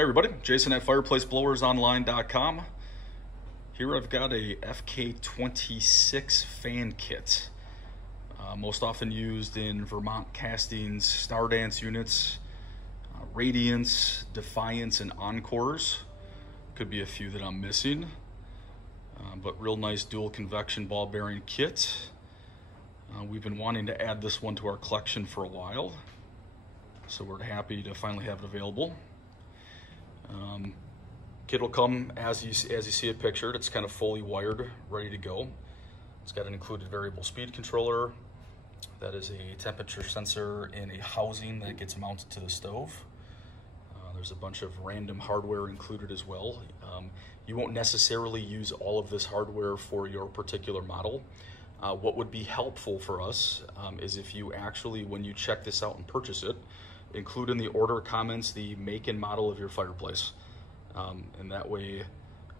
Hey everybody, Jason at fireplaceblowersonline.com. Here I've got a FK26 fan kit. Most often used in Vermont Castings Stardance units, Radiance, Defiance, and Encores. Could be a few that I'm missing. But real nice dual convection ball bearing kit. We've been wanting to add this one to our collection for a while, so we're happy to finally have it available. Kit will come as you see it pictured. It's kind of fully wired, ready to go. It's got an included variable speed controller. That is a temperature sensor in a housing that gets mounted to the stove. There's a bunch of random hardware included as well. You won't necessarily use all of this hardware for your particular model. What would be helpful for us is if you actually, when you check this out and purchase it, include in the order comments the make and model of your fireplace. And that way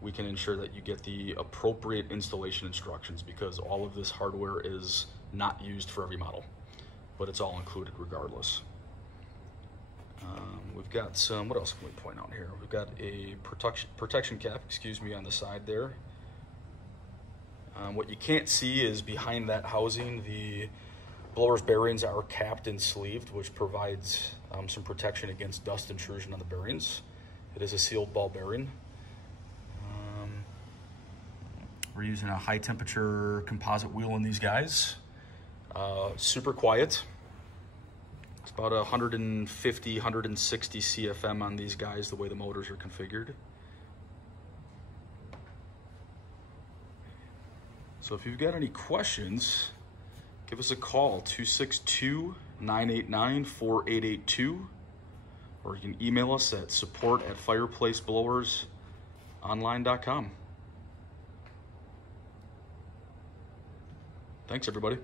we can ensure that you get the appropriate installation instructions, because all of this hardware is not used for every model, but it's all included regardless. We've got some, what else can we point out here? We've got a protection cap, on the side there. What you can't see is behind that housing, the blower's bearings are capped and sleeved, which provides some protection against dust intrusion on the bearings. It is a sealed ball bearing. We're using a high temperature composite wheel in these guys. Super quiet. It's about 150, 160 CFM on these guys, the way the motors are configured. So if you've got any questions, give us a call, 262-989-4882, or you can email us at support@fireplaceblowersonline.com. Thanks, everybody.